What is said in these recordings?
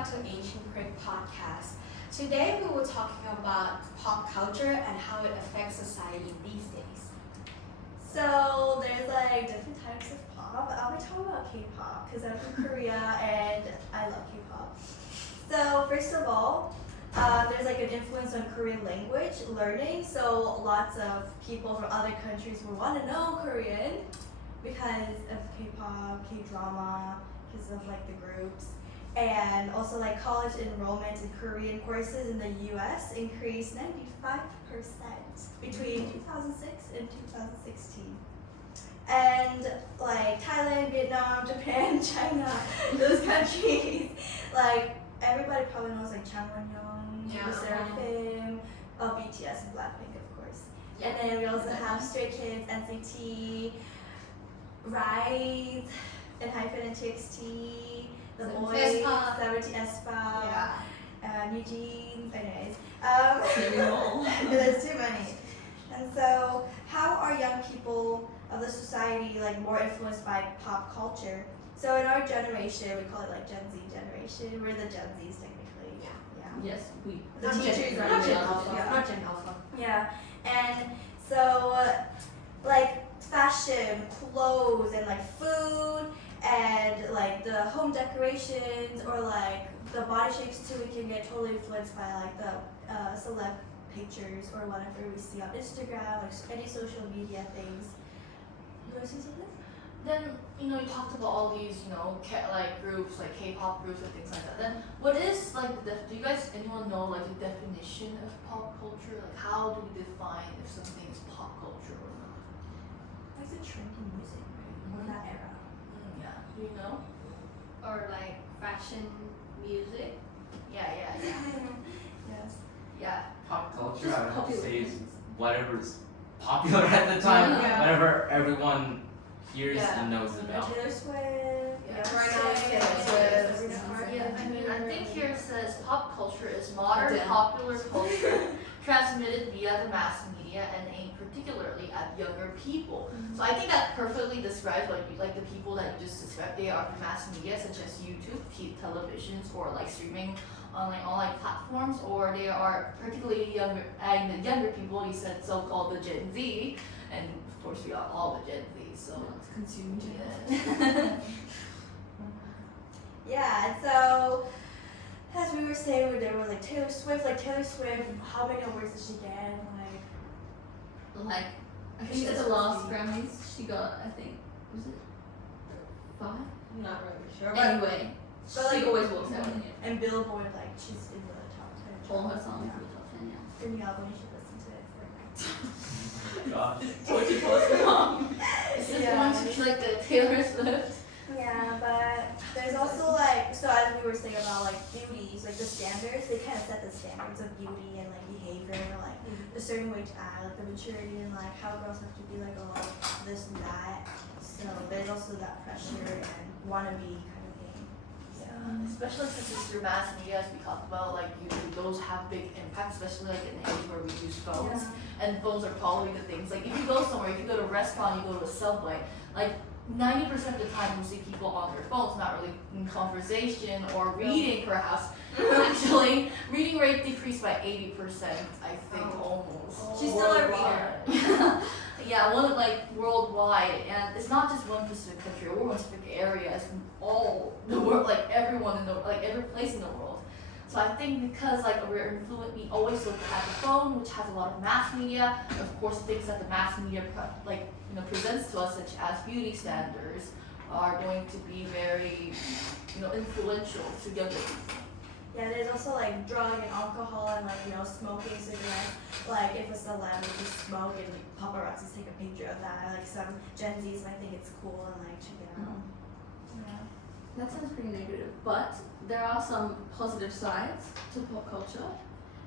back to Asian Crick Podcast. Today we were talking about pop culture and how it affects society these days. So there's like different types of pop. I'll be talking about K-pop because I'm from Korea and I love K-pop. So first of all, there's like an influence on Korean language learning. So lots of people from other countries will want to know Korean because of K-pop, K-drama, because of like the groups. And also like college enrollment in Korean courses in the US increased 95% between 2006 and 2016. And like Thailand, Vietnam, Japan, China, those countries, like everybody probably knows like Chang Won-young, Yeah. The Seraphim, BTS and Blackpink of course. And then we also have Stray Kids, NCT, Rise, and Hyphen and TXT, The Boys, aespa. 17 aespa, Yeah. New Jeans, anyways. No. There's too many. And so, how are young people of the society like more influenced by pop culture? So in our generation, we call it like Gen Z generation. We're the Gen Zs technically. Yeah. Yes, we. The Not teachers Gen, are not Gen Gen Alpha. Yeah. Not Gen Alpha. Yeah, and so like fashion, clothes, and like food, and like the home decorations or like the body shapes too. We can get totally influenced by like the celeb pictures or whatever we see on Instagram, like any social media things. You want to say something? Then you talked about all these like groups like K-pop groups and things like that. Then what is like do you guys anyone know like the definition of pop culture? Like how do we define if something is pop culture or not? Like the trendy music, right? Or that era. Yeah, you know. Or like fashion music. Yeah. Yes. Yeah. Pop culture, Just I would have to popular say, is things. whatever's popular at the time, Yeah. whatever everyone hears Yeah. and knows about. Taylor Swift. Yeah. Right now it's Taylor Beyonce, Swift. Sabrina Carpenter. Yeah, I mean, I think here it says pop culture is modern Adele. popular culture transmitted via the mass media and aimed particularly at younger people. So I think that perfectly describes like the people that you just described. They are mass media such as YouTube, televisions, or like streaming on like online platforms, or they are particularly younger. And the younger people, you said so-called the Gen Z, and of course we are all the Gen Z. So It's consumed. yeah. Yeah, and so as we were saying, when there was like Taylor Swift, how many awards did she get? Like I She think at was the last 50. Grammys she got was it 5? I'm not really sure. Anyway, but she like- always walks out in it. And Billboard, like she's in the top 10. All her songs Yeah. were top 10, yeah. The new album, you should listen to it for Gosh. Torchy post mom. Is this Yeah. one to be like the Taylor Swift? Yeah, but there's also like, so as we were saying about like beauties, like the standards, they kind of set the standards of beauty and like behavior, like a certain way to act, like the maturity and like how girls have to be like, oh, this and that. So there's also that pressure and wannabe kind of thing. Yeah, especially since it's through mass media, as we talked about, like usually those have big impact, especially like in the age where we use phones. And phones are probably the things, like if you go somewhere, if you go to a restaurant, you go to a Subway, like 90% of the time you see people on their phones, not really in conversation or reading perhaps. Actually, reading rate decreased by 80%, I think almost. She's still a Worldwide. Yeah, one of like worldwide, and it's not just one specific country or one specific area, it's all the world, like everyone in the like every place in the world. So I think because like we're influenced, we always look at the phone, which has a lot of mass media. Of course, things that the mass media presents to us, such as beauty standards, are going to be very influential to younger people. Yeah, there's also like drug and alcohol and like smoking cigarettes. Like if a celeb would just smoke and like paparazzi take a picture of that. Like some Gen Zs might think it's cool and like check it out. Yeah. That sounds pretty negative, but there are some positive sides to pop culture,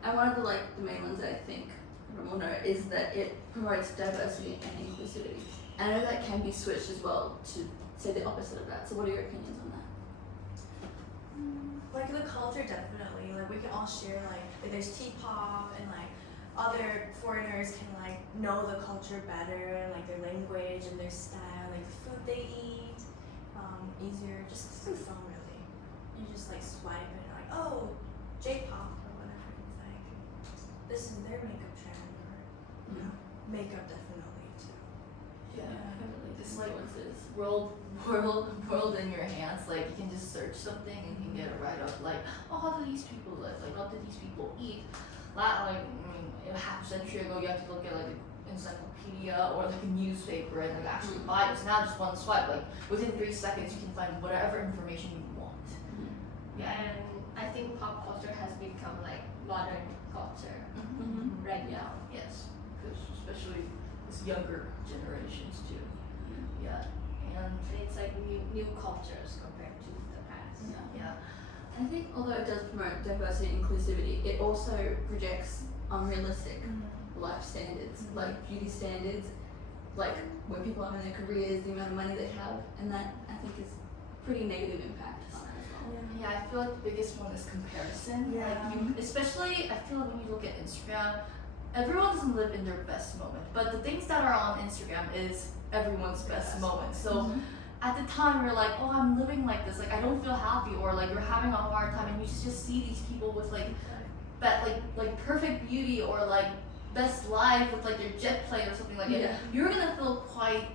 and one of the main ones that I think everyone will know is that it promotes diversity and inclusivity. And I know that can be switched as well to say the opposite of that. So what are your opinions on that? Like the culture, definitely. Like we can all share like there's T-pop and like other foreigners can like know the culture better and like their language and their style, like the food they eat. Easier, just through phone really. You just like swipe and like, oh, J-pop or whatever. It's like, this is their makeup trend, or you know, makeup definitely too. Yeah, definitely. This like world in your hands. Like you can just search something and you can get it right up. Like, oh, how do these people live? Like, what do these people eat? A half a century ago, you have to look at like an encyclopedia or like a newspaper and like actually buy it. So now just one swipe, like within 3 seconds, you can find whatever information you want. Yeah. And I think pop culture has become like modern culture Mm-hmm. right now. Yes, because especially with younger generations too. Yeah, and And it's like new cultures compared to the past. yeah. I think although it does promote diversity and inclusivity, it also projects unrealistic life standards, like beauty standards, like where people are in their careers, the amount of money they have, and that I think is pretty negative impact on that as well. Yeah, I feel like the biggest one is comparison. Yeah. Like you, especially I feel like when you look at Instagram, everyone doesn't live in their best moment, but the things that are on Instagram is everyone's best moment. So at the time you're like, oh, I'm living like this, like I don't feel happy, or like you're having a hard time, and you just see these people with like perfect beauty or like best life with like their jet plane or something like that. Yeah. You're gonna feel quite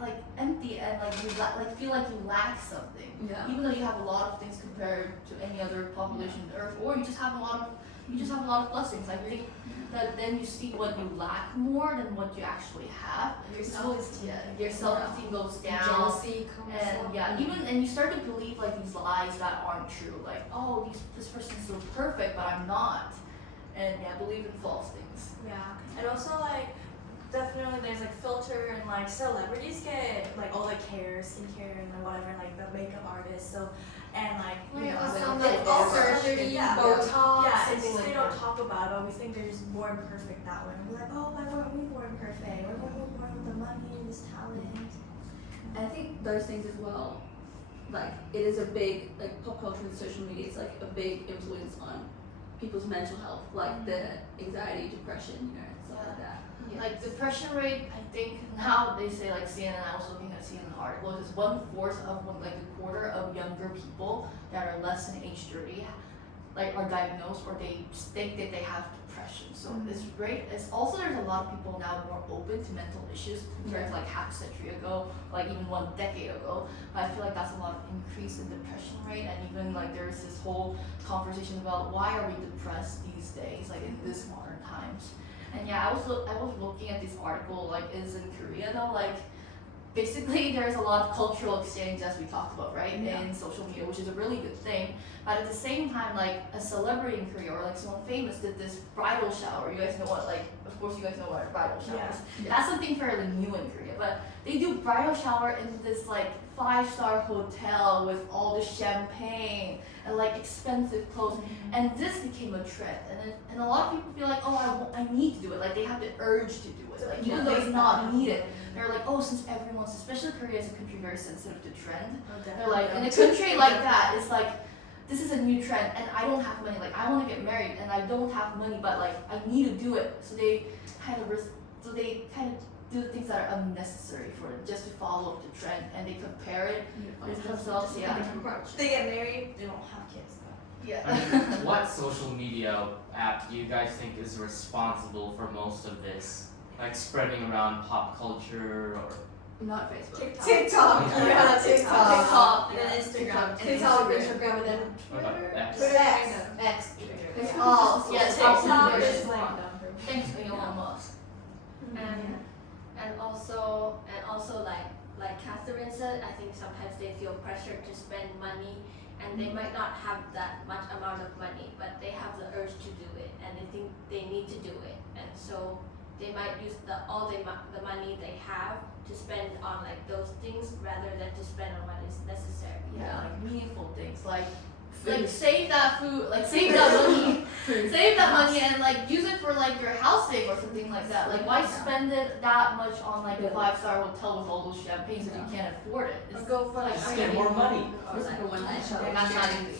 like empty and like you feel like you lack something. Yeah. Even though you have a lot of things compared to any other population on Earth, or you just have a lot of blessings. I think that then you see what you lack more than what you actually have. Your So, self-esteem. your self-esteem goes down. Jealousy comes And up. yeah, and you start to believe like these lies that aren't true. Like, oh, this person's so perfect, but I'm not. And yeah, believe in false things. Yeah, and also like definitely there's like filter and like celebrities get like all like hair, skincare, and whatever, like the makeup artists. So and like you know, some it's like all surgery, yeah, Botox, yeah, something it's, like they that. don't talk about it, but we think they're just born perfect that way. We're like, oh, why weren't we born perfect? Why weren't we born with the money and this talent? And I think those things as well, like it is a big, like pop culture and social media is like a big influence on people's mental health, like the anxiety, depression, you know, stuff like that. Like depression rate, I think now they say like CNN. I was looking at CNN articles. Is 1/4 of like a quarter of younger people that are less than age 30, like are diagnosed or they think that they have depression. So this rate is also there's a lot of people now more open to mental issues compared to like half a century ago, like even 1 decade ago. But I feel like that's a lot of increase in depression rate, and even like there's this whole conversation about why are we depressed these days, like in this modern times. And yeah, I was looking at this article, like is in Korea though, like basically there's a lot of cultural exchange as we talked about, right, in social media, which is a really good thing. But at the same time, like a celebrity in Korea or like someone famous did this bridal shower. You guys know what, like of course you guys know what a bridal shower is. Yeah. That's something fairly new in Korea, but they do bridal shower in this like 5-star hotel with all the champagne and like expensive clothes, and this became a trend. And a lot of people feel like, oh, I need to do it. Like they have the urge to do it. Like even though it's not needed, they're like, oh, since everyone's, especially Korea is a country very sensitive to trend. They're like, in a country like that, it's like, this is a new trend, and I don't have money. Like I want to get married, and I don't have money, but like I need to do it. So they kind of do the things that are unnecessary for them just to follow up the trend, and they compare it with themselves. Yeah. They get married, they don't have kids though. I Yeah. mean, what social media app do you guys think is responsible for most of this? Like spreading around pop culture or Not Facebook. TikTok. Yeah, TikTok. TikTok, And then Instagram. TikTok, Instagram, and then what about X? Twitter. X. Oh, yeah, TikTok TikTok is is like Thanks to Elon Musk. and also like Catherine said, I think sometimes they feel pressure to spend money, and they might not have that much amount of money, but they have the urge to do it, and they think they need to do it, and so they might use the money they have to spend on like those things rather than to spend on what is necessary. Yeah, like meaningful things, like save that food, like save that money, save that money, and like use it for like your housing or something like that. Like why spend it that much on like a 5-star hotel with all those champagnes if you can't afford it? Or go for like Just get more money. It's like a one-night show. That's not easy.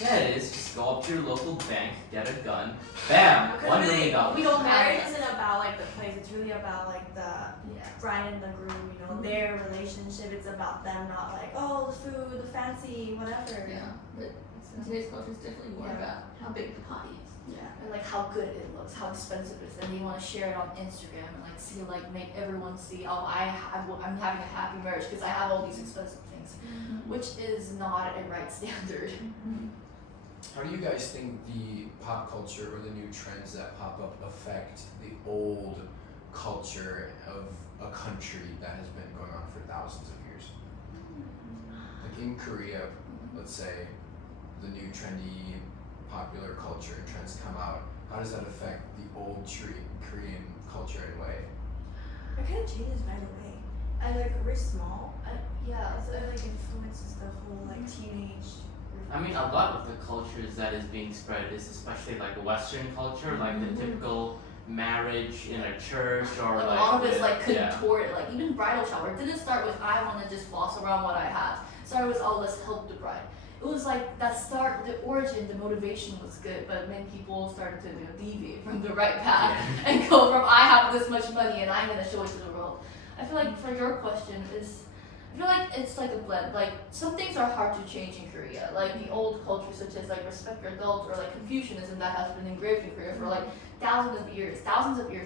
Yeah, it is. Just go up to your local bank, get a gun, bam, Because $1 really, million. We don't have marriage that. isn't about like the place. It's really about like the Yeah. bride and the groom. You know, their relationship. It's about them, not like the food, the fancy, whatever. Yeah, but today's culture is definitely more Yeah. about how big the party is. Yeah. And like how good it looks, how expensive it is, and you want to share it on Instagram and like see like make everyone see, oh I'm having a happy marriage because I have all these expensive things, which is not a right standard. How do you guys think the pop culture or the new trends that pop up affect the old culture of a country that has been going on for thousands of years? Like in Korea, let's say, the new trendy popular culture and trends come out. How does that affect the old Korean culture in a way? It kind of changes right away. And like we're small. Yeah. It like influences the whole like teenage. I mean, a lot of the cultures that is being spread is especially like Western culture, like the typical marriage in a church or Like, like a lot of it's with- like yeah. contorted, like even bridal shower. It didn't start with I want to just floss around what I have. It started with let's help the bride. It was like that start, the origin, the motivation was good, but many people started to deviate from the right path and go from I have this much money and I'm gonna show it to the world. I feel like for your question I feel like it's like a blend. Like some things are hard to change in Korea, like the old culture such as like respect your adults or like Confucianism that has been engraved in Korea for like thousands of years.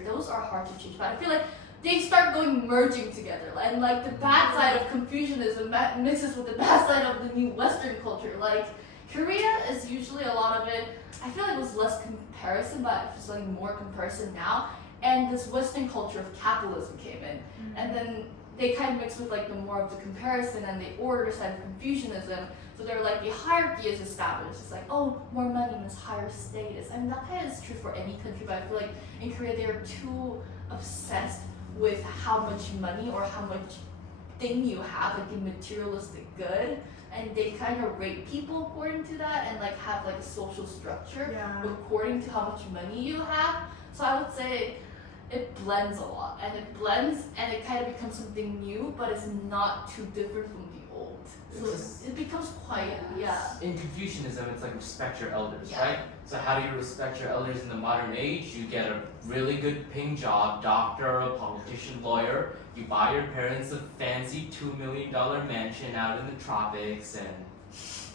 Those are hard to change, but I feel like they start merging together, and like the bad side of Confucianism mixes with the bad side of the new Western culture. Like Korea is usually a lot of it. I feel like it was less comparison, but it's like more comparison now. And this Western culture of capitalism came in, and then they kind of mix with like the more of the comparison and the order side of Confucianism. So they're like the hierarchy is established. It's like more money means higher status. I mean that kind of is true for any country, but I feel like in Korea they are too obsessed with how much money or how much thing you have, like the materialistic good, and they kind of rate people according to that and like have like a social structure Yeah. according to how much money you have. So I would say it blends a lot, and it kind of becomes something new, but it's not too different from the old. So it becomes quite In Confucianism, it's like respect your elders, Yeah. right? So how do you respect your elders in the modern age? You get a really good paying job, doctor, a politician, lawyer. You buy your parents a fancy $2 million mansion out in the tropics, and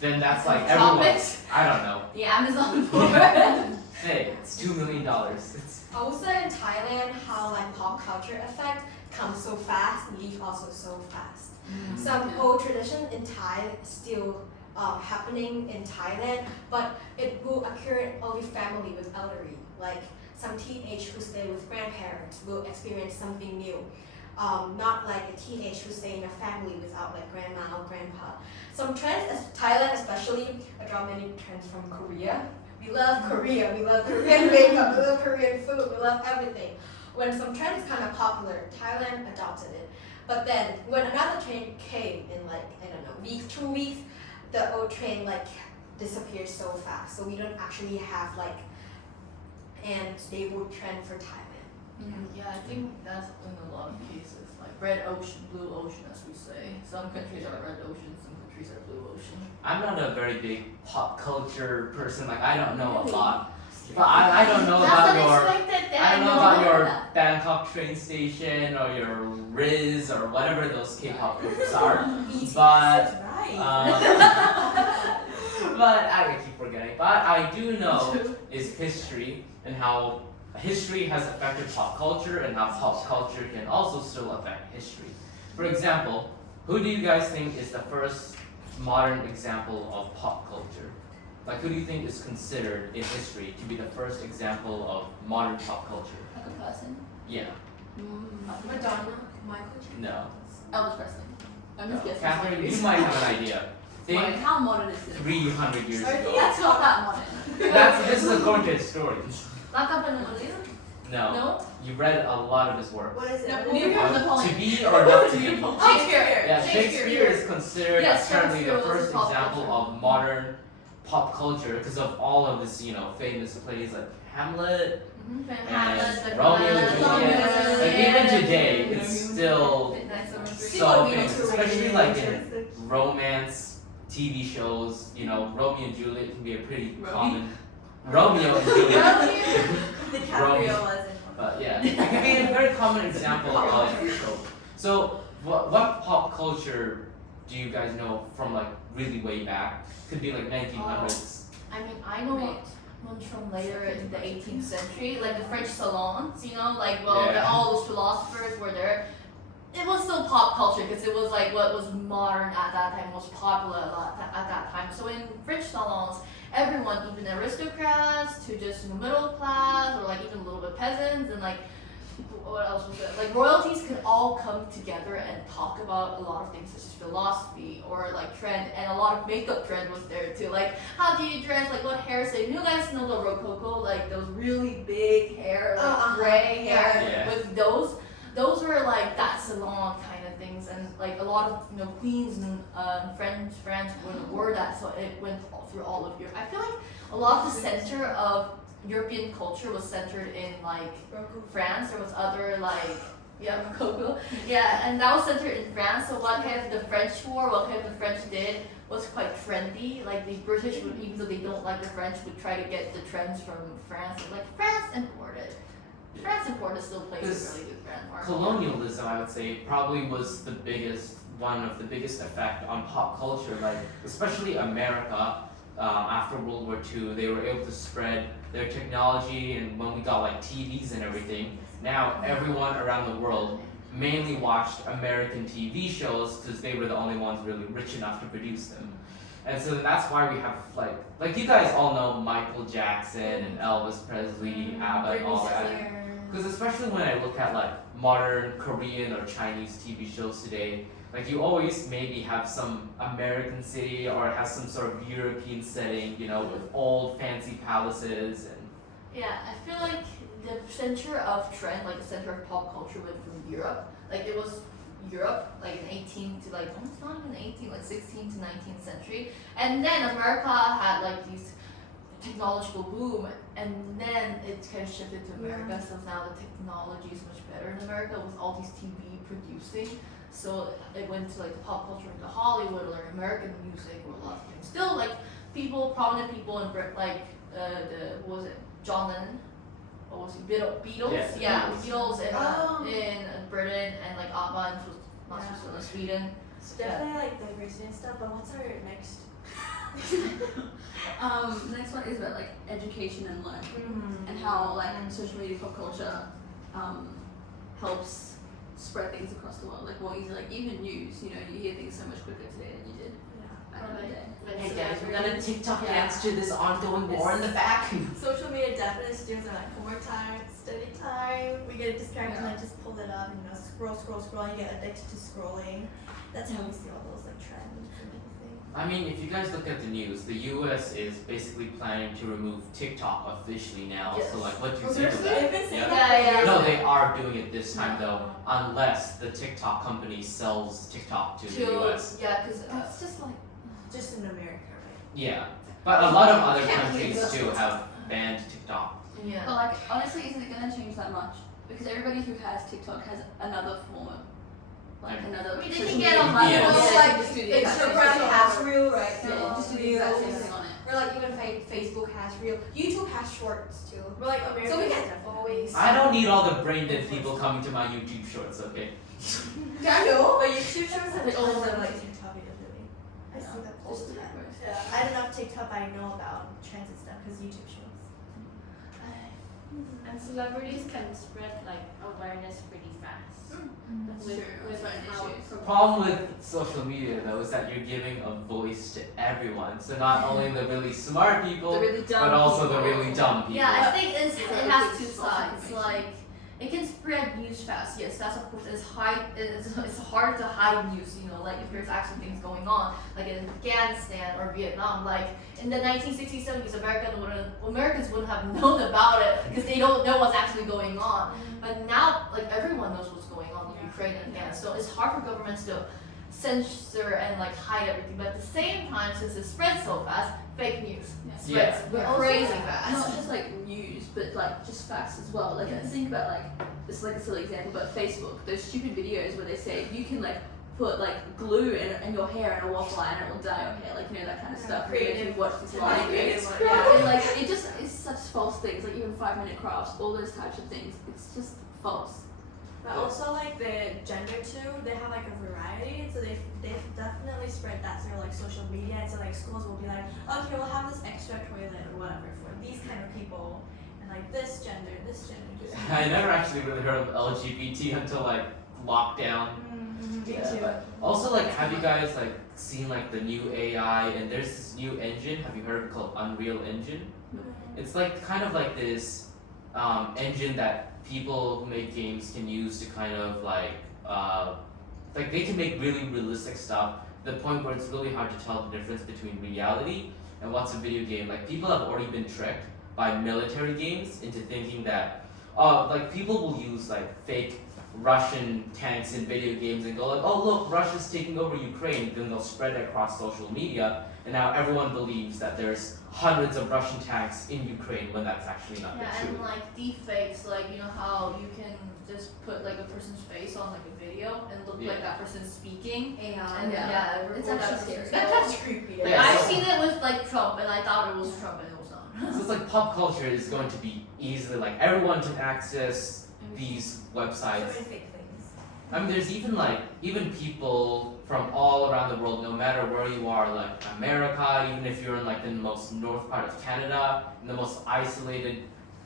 then that's like everyone. Tropics? I don't know. The Amazon forest. Hey, it's $2 million. It's Also in Thailand, how like pop culture effect comes so fast, leave also so fast. Some old tradition in Thai still happening in Thailand, but it will occur only family with elderly. Like some teenage who stay with grandparents will experience something new. Not like a teenage who stay in a family without like grandma or grandpa. Some trends, Thailand especially, I draw many trends from Korea. We love Korea, we love Korean makeup, we love Korean food, we love everything. When some trend is kind of popular, Thailand adopted it. But then when another trend came in like, I don't know, week, 2 weeks, the old trend like disappeared so fast. So we don't actually have like a stable trend for Thailand. Yeah, I think that's in a lot of cases. Like red ocean, blue ocean, as we say. Some countries are red ocean, some countries are blue ocean. I'm not a very big pop culture person. Like I don't know a lot. But I don't know about your. I don't know about your Bangkok train station or your Riz or whatever those K-pop groups are. But That's right. but I keep forgetting. But I do know is history and how history has affected pop culture and how pop culture can also still affect history. For example, who do you guys think is the first modern example of pop culture? Like who do you think is considered in history to be the first example of modern pop culture? Like a person. Yeah. Madonna, Michael Jackson. No. Elvis Presley. I'm just guessing. Catherine, you might have an idea. Like, Think how modern is this? 300 years ago. That's not that modern. This is according to historians. Lock up in Napoleon? No. No? You read a lot of his work. What is it? Napoleon or To Napoleon? be or not to be. Shakespeare. Yeah, Shakespeare is considered Yes, apparently the Shakespeare was first pop example culture. of modern pop culture because of all of his, famous plays like Hamlet and Romeo and Juliet. Like even today, it's still so famous, especially like in romance TV shows. You know, Romeo and Juliet can be a pretty Romeo? common. Romeo and Juliet. DiCaprio was in one. Yeah, it can be a very common example of. So, what pop culture do you guys know from like really way back? Could be like 1900s. I mean, I know ones from later in the 18th century, like the French salons, you know, like, well, Yeah. all those philosophers were there. It was still pop culture because it was like what was modern at that time, was popular at that time. So in French salons, everyone, even aristocrats to just middle class or like even a little bit peasants and like what else was it? Like royalties could all come together and talk about a lot of things such as philosophy or like trend, and a lot of makeup trend was there too. Like how do you dress? Like what hairstyle? You guys know the Rococo, like those really big hair, like gray hair Yeah. with those. Those were like that salon kind of things, and like a lot of queens and France wore that, so it went through all of Europe. I feel like a lot of the center of European culture was centered in like France. There was other like Rococo, and that was centered in France. So what kind of the French wore, what kind of the French did was quite trendy. Like the British would, even though they don't like the French, would try to get the trends from France. And like France imported. France imported still plays a really good brand market. Colonialism, I would say, probably was the biggest, one of the biggest effect on pop culture. Like, especially America, after World War II, they were able to spread their technology, and when we got like TVs and everything, now everyone around the world mainly watched American TV shows because they were the only ones really rich enough to produce them. And so that's why we have like you guys all know Michael Jackson and Elvis Presley, ABBA, and all that. Because especially when I look at like modern Korean or Chinese TV shows today, like you always maybe have some American city or it has some sort of European setting, you know, with old fancy palaces and Yeah, I feel like the center of trend, like the center of pop culture went from Europe. Like it was Europe, like in 18 to like almost not even 18, like 16 to 19th century. And then America had like these technological boom, and then it kind of shifted to America. So now the technology is much better in America with all these TV producing. So it went to like the pop culture into Hollywood or American music or a lot of things. Still like people, prominent people in Britain, like what was it, John Lennon? What was it, Beatles? Yeah, Beatles in Britain, and like ABBA in Switzerland, Sweden. So definitely like diversity and stuff, but what's our next? The next one is about like education and learning and how like social media pop culture helps spread things across the world like more easily. Like even news, you know, you hear things so much quicker today than you did back in the day. When hey guys, we're gonna TikTok Yeah. dance to this ongoing war in the back. Social media definitely students are like homework time, study time. We get distracted Yeah. and just pull it up, you know, scroll, and you get addicted to scrolling. That's how we see all those like trends and everything. I mean, if you guys look at the news, the US is basically planning to remove TikTok officially now. So like, what do you think of that? They've been saying Yeah. that for Yeah, years. No, they are doing it this time though, unless the TikTok company sells TikTok to the US. Yeah, because That's just like Just in America, right? Yeah, but a lot of other Can't countries believe too that. have banned TikTok. yeah. but like honestly, isn't it gonna change that much? Because everybody who has TikTok has another form of like Yeah. another. I mean, they social can get media on platform. Yes. Yeah, Like, just do the exact same Instagram thing. has reel, right? Yeah, just do the exact same thing on it. Or like even Facebook has reel. YouTube has shorts too. But like America. So we can always. I don't need all the brain dead people coming to my YouTube shorts, okay? Yeah, I know. But YouTube shows have They all tons of have like like- TikTok videos really. I see that all Just the do time. it. Yeah, I don't know if TikTok I know about trends and stuff because YouTube shows. And celebrities can spread like awareness pretty fast. That's With- true. with That's right, how issues. it Problem with social media though is that you're giving a voice to everyone. So not only the really smart people, The really dumb but also the people. really dumb people. Yeah, I think it has two It's false sides. information. Like, it can spread news fast. Yes, that's of course it's hard to hide news. You know, like if there's actually things going on, like in Afghanistan or Vietnam. Like in the 1960s, 70s, Americans wouldn't have known about it because they don't know what's actually going on. But now, like everyone knows what's going on in Ukraine and Afghanistan. So it's hard for governments to censor and like hide everything. But at the same time, since it spreads so fast, fake news Yeah. spreads Yeah. crazy Not fast. just like news, but like just facts as well. Like if you think about like it's like a silly example, but Facebook, those stupid videos where they say you can like put like glue in your hair and a waffle iron and it will dye your hair, like you know that kind of stuff. Creative. If you watch this It's live, creative it's one, yeah. yeah. And like it just it's such false things, like even 5-minute crafts, all those types of things. It's just false. But also like the gender too, they have like a variety, so they've definitely spread that through like social media, and so like schools will be like, okay, we'll have this extra toilet or whatever for these kind of people, and like this gender. I never actually really heard of LGBT until like lockdown. Me Yeah, too. but Also, like, have you guys like seen like the new AI, and there's this new engine? Have you heard of it called Unreal Engine? It's like kind of like this engine that people who make games can use to kind of like they can make really realistic stuff to the point where it's really hard to tell the difference between reality and what's a video game. Like people have already been tricked by military games into thinking that like people will use like fake Russian tanks in video games and go like, oh look, Russia's taking over Ukraine, then they'll spread it across social media, and now everyone believes that there's hundreds of Russian tanks in Ukraine when that's actually not yeah, the and truth. like deepfakes, like you know how you can just put like a person's face on like a video and look Yeah. like that person's speaking. AI. And Yeah. record It's that actually person's scary. face. That's creepy. Yeah, I've so- seen it with like Trump, and I thought it was Trump, and it was not. So it's like pop culture is going to be easily like everyone can access these So websites. many fake things. I mean, there's even people from all around the world, no matter where you are, like America, even if you're in like the most north part of Canada, in the most isolated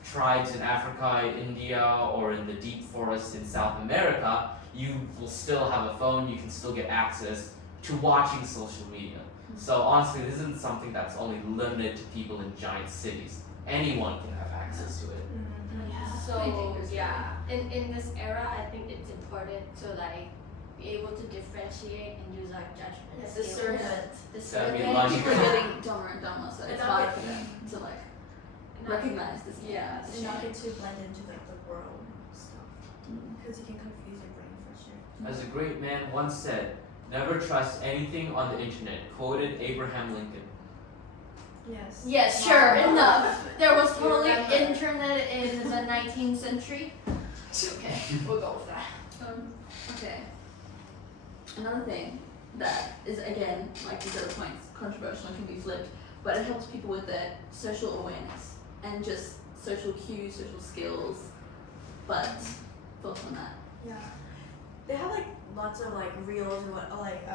tribes in Africa, India, or in the deep forests in South America, you will still have a phone. You can still get access to watching social media. So honestly, this isn't something that's only limited to people in giant cities. Anyone can have access to it. So Pretty dangerous, yeah, in this era, I think it's important to like be able to differentiate and use our judgment. Yes, skills. discernment. That'd be Discernment. lunch. People are getting dumber and dumber, so it's And harder not for them to like Not- recognize this. Yeah. And not get too blended into like the world stuff, because you can confuse your brain for sure. As a great man once said, never trust anything on the internet, quoted Abraham Lincoln. Yes. Yes, sure, enough. There was You totally remember. internet in the 19th century. Okay, we'll go with that. Okay. Another thing that is again, like these other points, controversial and can be flipped, but it helps people with their social awareness and just social cues, social skills. But thoughts on that? Yeah. They have like lots of like reels or what, or like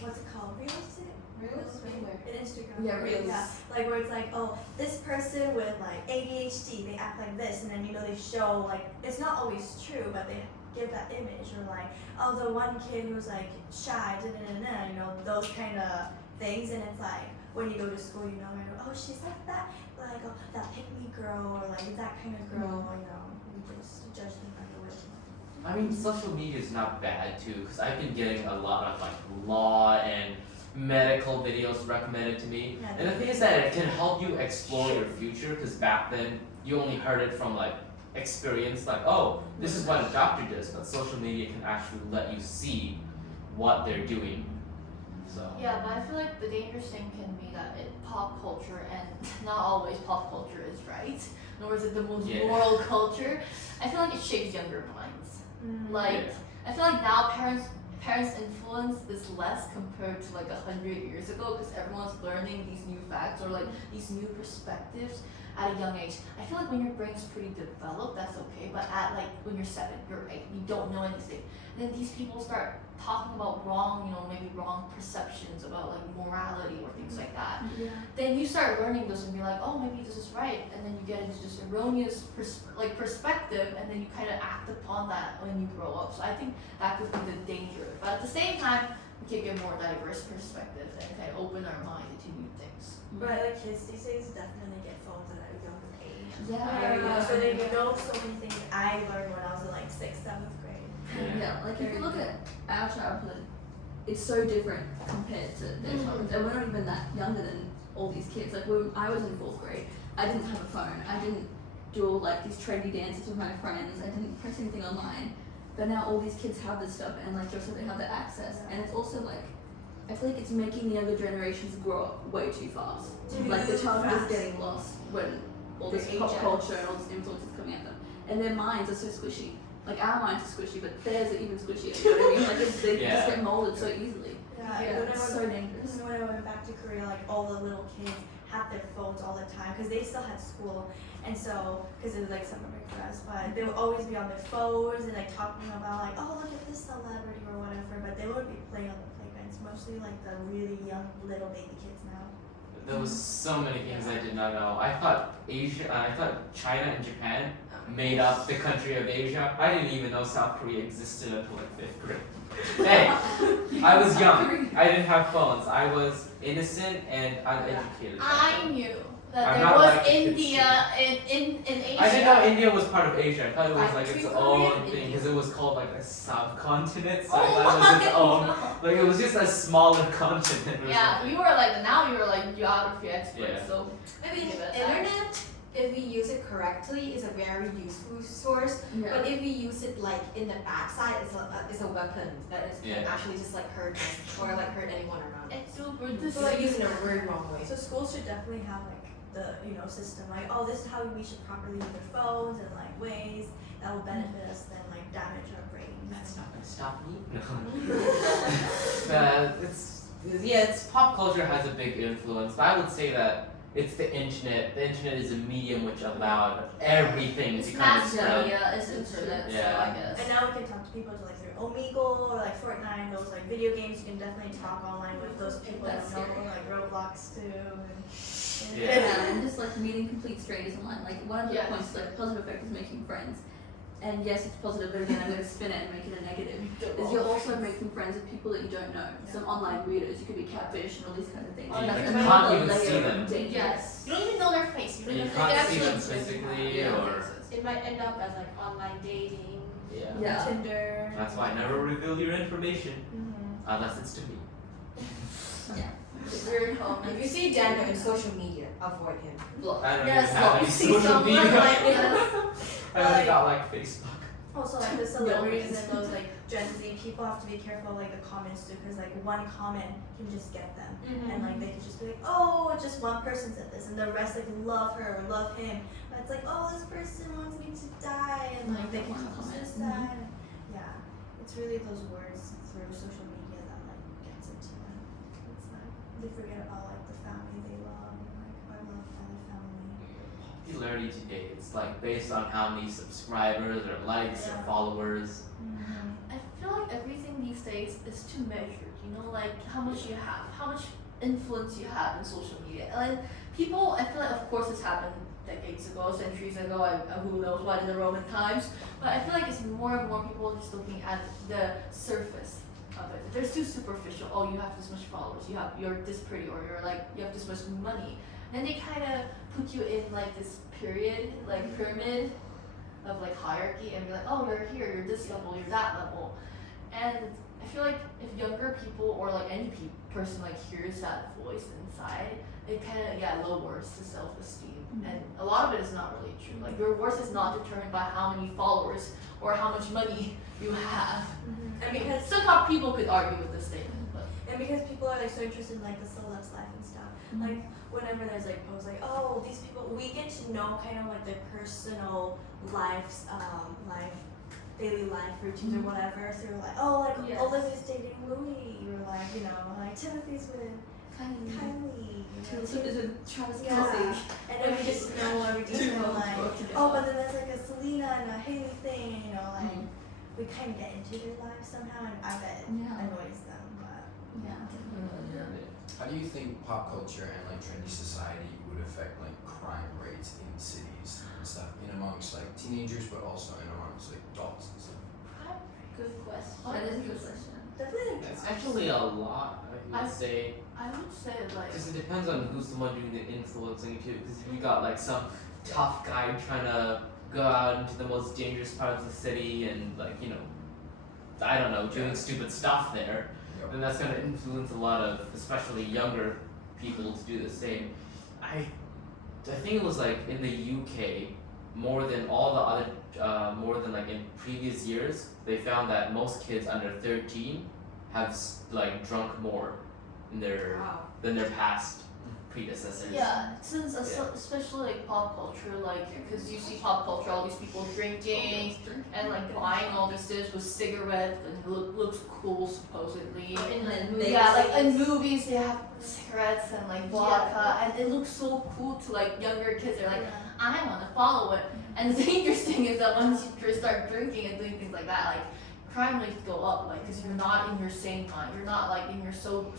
what's it called? Reels is it? Reels? In Instagram. Yeah, reels. Yeah. Like where it's like, oh, this person with like ADHD, they act like this, and then you know they show like it's not always true, but they give that image, or like, oh, the one kid who's like shy, you know, those kind of things, and it's like when you go to school, you know, oh, she's like that, like oh, that pick me girl, or like that kind of girl, you know, you just judge them by the way. I mean, social media is not bad too, because I've been getting a lot of like law and medical videos recommended to me. Yeah, And the thing is that it can help you explore your future, because back then you only heard it from like experience, like, oh, this is what a doctor does, but social media can actually let you see what they're doing. So Yeah, but I feel like the dangerous thing can be that pop culture, and not always pop culture is right, nor is it the most Yeah. moral culture. I feel like it shapes younger minds. Like, Yeah. I feel like now parents' influence is less compared to like 100 years ago, because everyone's learning these new facts or like these new perspectives at a young age. I feel like when your brain's pretty developed, that's okay, but at like when you're 7, you're 8, you don't know anything, and then these people start talking about wrong, maybe wrong perceptions about like morality or things like that. Yeah. Then you start learning this and be like, oh, maybe this is right, and then you get into this erroneous perspective, and then you kind of act upon that when you grow up. So I think that could be the danger. But at the same time, we can get more diverse perspectives and kind of open our mind to new things. But like kids these days definitely get phones at a younger age. Yeah. So they know so many things I learned when I was in like 6th, 7th grade. Yeah, like if you look at our childhood, it's so different compared to their childhood, and we're not even that younger than all these kids. Like when I was in 4th grade, I didn't have a phone. I didn't do all like these trendy dances with my friends. I didn't press anything online. But now all these kids have this stuff, and like just so they have the access, and it's also like I feel like it's making the younger generations grow up way too fast. Like the childhood is fast. getting lost when all this Their pop age culture and all this influence is coming at them, and their minds are so squishy. Like our minds are squishy, but theirs are even squishier. You know what I mean? Like they Yeah. just get molded so easily. Yeah, Yeah, when I It's went so dangerous. When I went back to Korea, like all the little kids had their phones all the time because they still had school, and so because it was like summer break for us, but they would always be on their phones and like talking about like, oh look at this celebrity or whatever, but they wouldn't be playing on the playgrounds. Mostly like the really young little baby kids now. There was so many things I did not know. I thought China and Japan made up the country of Asia. I didn't even know South Korea existed until like 5th grade. Hey, I was young. I didn't have phones. I was innocent and uneducated. I knew that I'm there not was like kids. India in Asia. I didn't know India was part of Asia. I thought it was Like like its Korea own and thing India. because it was called like a subcontinent. So Oh I thought it was its my own. God. Like it was just a smaller continent. Or Yeah, something. you were like now you were like geography expert, Yeah. so I mean, Give it that. internet, if we use it correctly, is a very useful source. Yeah. But if we use it like in the backside, it's a weapon that is can Yeah. actually just like hurt us or like hurt anyone around. it's super So like used in a very wrong way. So schools should definitely have like the system like, oh, this is how we should properly use our phones and like ways that will benefit us than like damage our brains. That's not gonna stop me. It's pop culture has a big influence, but I would say that it's the internet. The internet is a medium which allowed everything it's to kind of mass spread. media, it's internet, so Yeah. I guess. And now we can talk to people through Omegle or like Fortnite, those like video games. You can definitely talk online with those people That's that know, scary. like Roblox too. And Yeah. Yeah, and just like meeting complete strangers online. Like one of the Yes. points, like positive effect is making friends. And yes, it's positive, but again, I'm going to spin it and make it a negative. Is you're also making friends with people that you don't know. Some online weirdos, you could be catfish and all these kind of things. Oh, And yeah. that's You another can't even layer see of them. danger. Yes. You don't even know their face. You don't You even can't think see them actually physically Yeah. or It might end up as like online dating. yeah. Yeah. Tinder. That's why I never reveal your information Mhm. unless it's to me. It's very common. If you see Daniel in social media, avoid him. Block. I don't Yes, even have you any see social someone media. like this. I only got like Facebook. Also, like the celebrities and those like Gen Z people have to be careful like the comments too, because like one comment can just get them, and like they can just be like, oh, just one person said this, and the rest like love her or love him, but it's like, oh, this person wants me to die, and like they can One commit comment. suicide. Yeah, it's really those words through social media that like gets into them. It's like they forget about like the family they love, and like I love my family. Popularity today, it's like based on how many subscribers or likes or Yeah. followers. I feel like everything these days is too measured, you know, like how much you have, how much influence you have in social media. And people, I feel like of course it's happened decades ago, centuries ago, who knows what in the Roman times, but I feel like it's more and more people just looking at the surface of it. They're too superficial. Oh, you have this much followers, you're this pretty, or you're like, you have this much money. And they kind of put you in like this period, like pyramid of like hierarchy, and be like, oh, you're here, you're this level, you're that level. And I feel like if younger people or like any person like hears that voice inside, it kind of lowers the self-esteem. And a lot of it is not really true. Like your worth is not determined by how many followers or how much money you have. And because Somehow people could argue with this statement, but And because people are like so interested in like the celeb's life and stuff, like whenever there's like posts like, oh, these people, we get to know kind of like their personal lives, daily life routines or whatever. So we're like, oh, like Yes. Olivia's dating Louis, or like like Timothy's with Kylie. Taylor Swift is with Travis Yeah. Kelce. And then we just know every detail like, oh, but then there's like a Selena and a Haley thing, and like we kind of get into their lives somehow, and I bet it Yeah. annoys them, but. Yeah. How do you think pop culture and like trendy society would affect like crime rates in cities and stuff, in amongst like teenagers, but also in amongst like adults and stuff? good question. That is a good question. Definitely. It's actually a lot, I would say. I would say like Because it depends on who's the one doing the influencing too. Because if you got like some tough guy trying to go out into the most dangerous part of the city and like I don't know, doing stupid stuff there, Yep. then that's gonna influence a lot of, especially younger people, to do the same. I think it was like in the UK, more than all the other, more than like in previous years, they found that most kids under 13 have like drunk more in their Wow. than their past predecessors. Yeah, since especially like pop culture, like because you see pop culture, all these people drinking and like buying all these things with cigarettes and looks cool supposedly. In the And movies. Yeah, like in movies they have cigarettes and like vodka, and it looks so cool to like younger kids. They're like, I want to follow it. And the dangerous thing is that once you start drinking and doing things like that, like crime rates go up, like because you're not in your sane mind, you're not like in your sober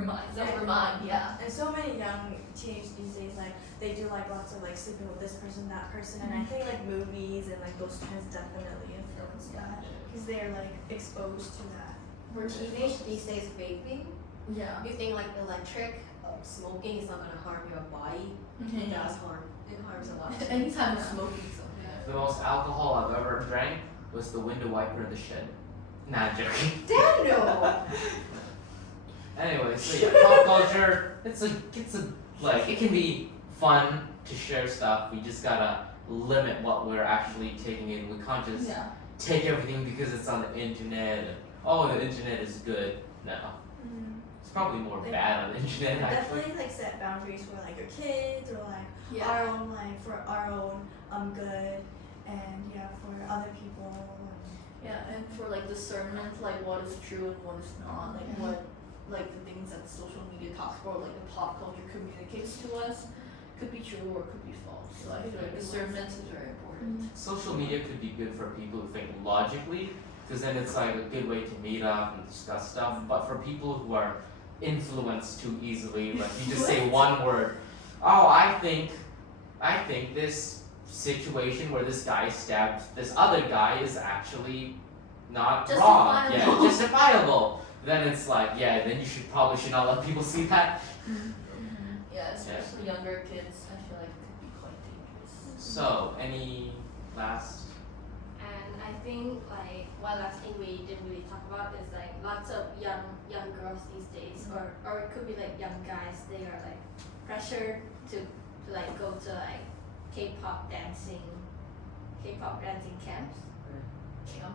mind, yeah. And so many young teenagers these days, like they do like lots of like sleeping with this person, that person, and I think like movies and like those trends definitely influence that because they're like exposed to that. For teenage these days, vaping, Yeah. you think like electric smoking is not gonna harm your body. It does harm. It harms a lot. Anytime you're smoking something. The most alcohol I've ever drank was the window wiper in the shed. Nah, joking. Daniel! Anyway, so yeah, pop culture, it's a like it can be fun to share stuff. We just gotta limit what we're actually taking in. We can't just Yeah. take everything because it's on the internet and oh, the internet is good. No, it's probably more bad on the internet actually. Definitely like set boundaries for like your kids or like Yeah. our own like for our own good and yeah for other people. Yeah, and for like discernment, like what is true and what is not, like what, like the things that social media talks about, like the pop culture communicates to us, could be true or could be false. So I feel like discernment is very important. Social media could be good for people who think logically, because then it's like a good way to meet up and discuss stuff. But for people who are influenced too easily, like you just say one word, oh, I think this situation where this guy stabbed this other guy is actually not wrong. Yeah, Justifiable. justifiable. Then it's like, yeah, then you probably should not let people see that. Yeah, especially younger kids, I feel like it could be quite dangerous. So, any last? And I think like one last thing we didn't really talk about is like lots of young girls these days, or it could be like young guys. They are like pressured to like go to like K-pop dancing camps.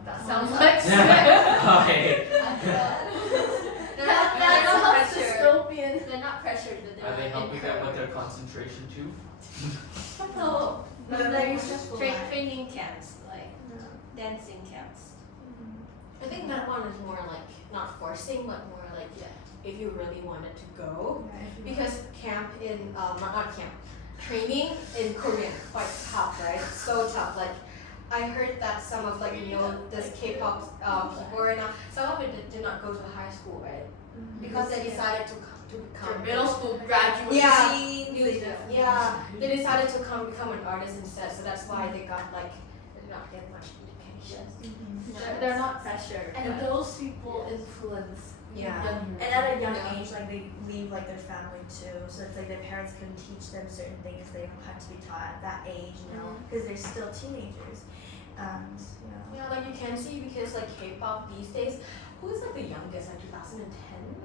That sounds like Okay. They're not that's pressured. dystopian. They're not pressured, but they're Are they like, helping them with encouraged. their concentration too? No, But like very stressful life. training camps, like dancing camps. I think that one is more like not forcing, but more like if you really wanted to go. Because camp in not camp, training in Korea quite tough, right? So tough. Like I heard that some of like this K-pop people right now, some of it did not go to high school, right? Because they decided to become Middle school graduates. Yeah. Teens, Yeah, they decided to become an artist instead. So that's why they got like they did not get much education. They're not pressured. And those people influence Yeah. younger. And at a young age, like they leave like their family too, so it's like their parents couldn't teach them certain things they had to be taught at that age, you know, because they're still teenagers, and you know. Yeah, like you can see because like K-pop these days, who is like the youngest, like 2010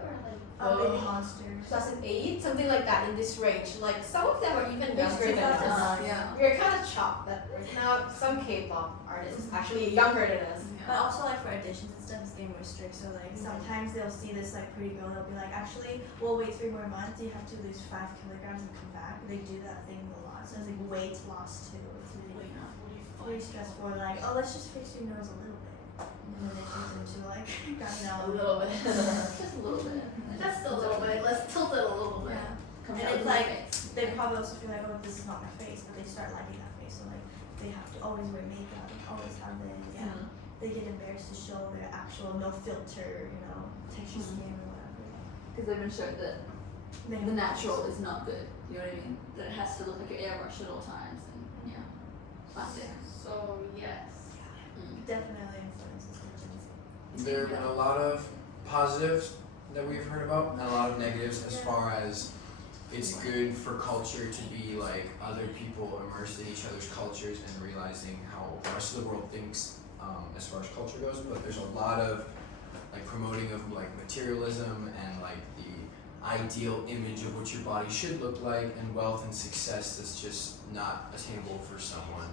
or like Baby Monsters. 2008, something like that in this range. Like some of them are even It's younger than us. Yeah. We're kind of shocked that right now some K-pop artists actually younger than us. But also like for auditions and stuff, it's getting more strict. So like sometimes they'll see this like pretty girl, they'll be like, actually, we'll wait 3 more months. You have to lose 5 kilograms and come back. They do that thing a lot. So it's like weight loss too. It's really stressful. Like, oh, let's just fix your nose a little bit, and then it turns into like, A little bit. Just a little bit. Just a little bit. Let's tilt it a little bit. Yeah. Comes And out it's of the like face. they probably also feel like, oh, this is not my face, but they start liking that face. So like they have to always wear makeup, always have this. Yeah. They get embarrassed to show their actual no filter, you know, texture skin or whatever. Because they've been shown that They the natural is not good. You know what I mean? That it has to look like an airbrush at all times, and yeah, plastic. So yes. definitely influences kids. There have been a lot of positives that we've heard about and a lot of negatives as far as it's good for culture to be like other people immersed in each other's cultures and realizing how the rest of the world thinks as far as culture goes, but there's a lot of like promoting of like materialism and like the ideal image of what your body should look like and wealth and success that's just not attainable for someone,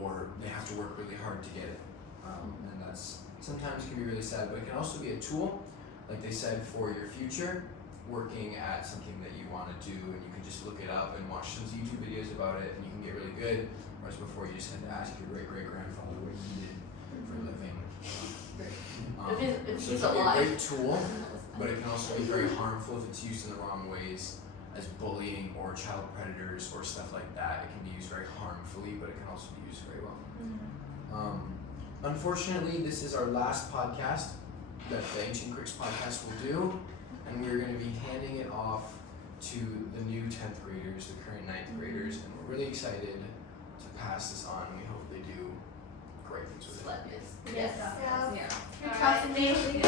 or they have to work really hard to get it. And that's sometimes can be really sad, but it can also be a tool, like they said, for your future working at something that you want to do and you can just look it up and watch some YouTube videos about it and you can get really good, whereas before you just had to ask your great-great-grandfather what he did for a living. If So he's it can be a alive. great tool, but it can also be very harmful if it's used in the wrong ways, as bullying or child predators or stuff like that. It can be used very harmfully, but it can also be used very well. Unfortunately, this is our last podcast that the Ancient Creeks podcast will do, and we're going to be handing it off to the new 10th graders, the current 9th graders, and we're really excited to pass this on. We hope they do great things with it. Slap yes. Yes. Yeah. Alright, thank you.